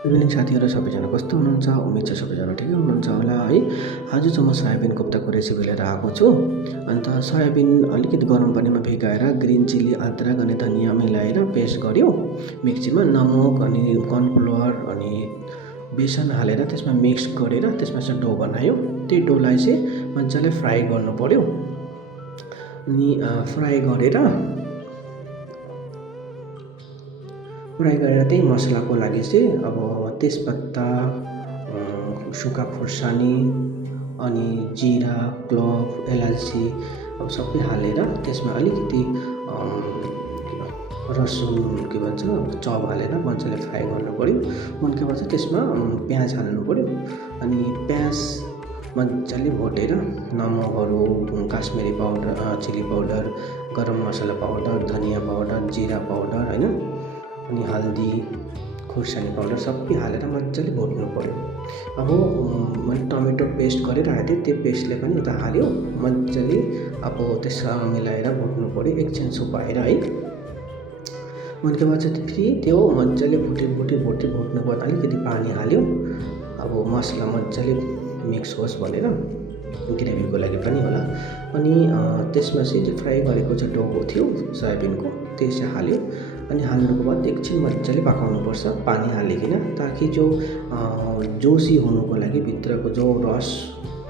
Evening साथीहरू सबैजना कस्तो हुनुहुन्छ? उम्मेद छ सबैजना ठिकै हुनुहुन्छ होला है। आज चाहिँ म सोयाबिन कोफ्ताको रेसिपी लिएर आएको छु। अन्त सोयाबिन अलिकति गरम पानीमा भिगाएर ग्रिन चिल्ली, अदरक अनि धनिया मिलाएर पेस्ट गऱ्यो मिक्सीमा। नमक अनि कर्नफ्लोर अनि बेसन हालेर त्यसमा मिक्स गरेर त्यसमा चाहिँ डो बनायो। त्यही डोलाई चाहिँ मजाले फ्राई गर्नुपऱ्यो। अनि फ्राई गरेर त्यही मसलाको लागि चाहिँ अब तेजपत्ता, सुक्खा खुर्सानी अनि जिरा, क्लोभ, एलाची अब सबै हालेर त्यसमा अलिकति रसुन के भन्छ चप हालेर मजाले फ्राई गर्नुपऱ्यो। उनके बाद चाहिँ त्यसमा प्याज हाल्नुपऱ्यो। अनि प्याज मजाले भुटेर नमकहरू, काश्मिरी पाउडर, चिली पाउडर, गरम मसला पाउडर, धनिया पाउडर, जिरा पाउडर हैन, अनि हल्दी, खुर्सानी पाउडर सबै हालेर मजाले भुट्नुपऱ्यो। अब मैले टमेटो पेस्ट गरेर राखेको थिएँ, त्यो पेस्टले पनि उता हाल्यो मजाले। अब त्यससँग मिलाएर भुट्नुपऱ्यो एकछिन सुपाएर है। उनके बाद चाहिँ फेरि त्यो मजाले भुट्नु बाद अलिकति पानी हाल्यो। अब मसला मजाले मिक्स होस् भनेर, ग्रेभीको लागि पनि होला। अनि त्यसमा चाहिँ त्यो फ्राई गरेको चाहिँ डो थियो सोयाबिनको, त्यो चाहिँ हाल्यो। अनि हाल्नुको बाद एकछिन मजाले पकाउनुपर्छ पानी हालिकन, ताकि जो जोसी हुनुको लागि भित्रको जो रस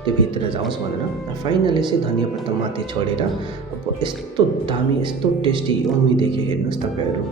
त्यो भित्र जाओस् भनेर। फाइनली चाहिँ धनिया पत्ता माथि छोडेर अब यस्तो दामी, यस्तो टेस्टी यम्मी देख्यो हेर्नुहोस् तपाईँहरू।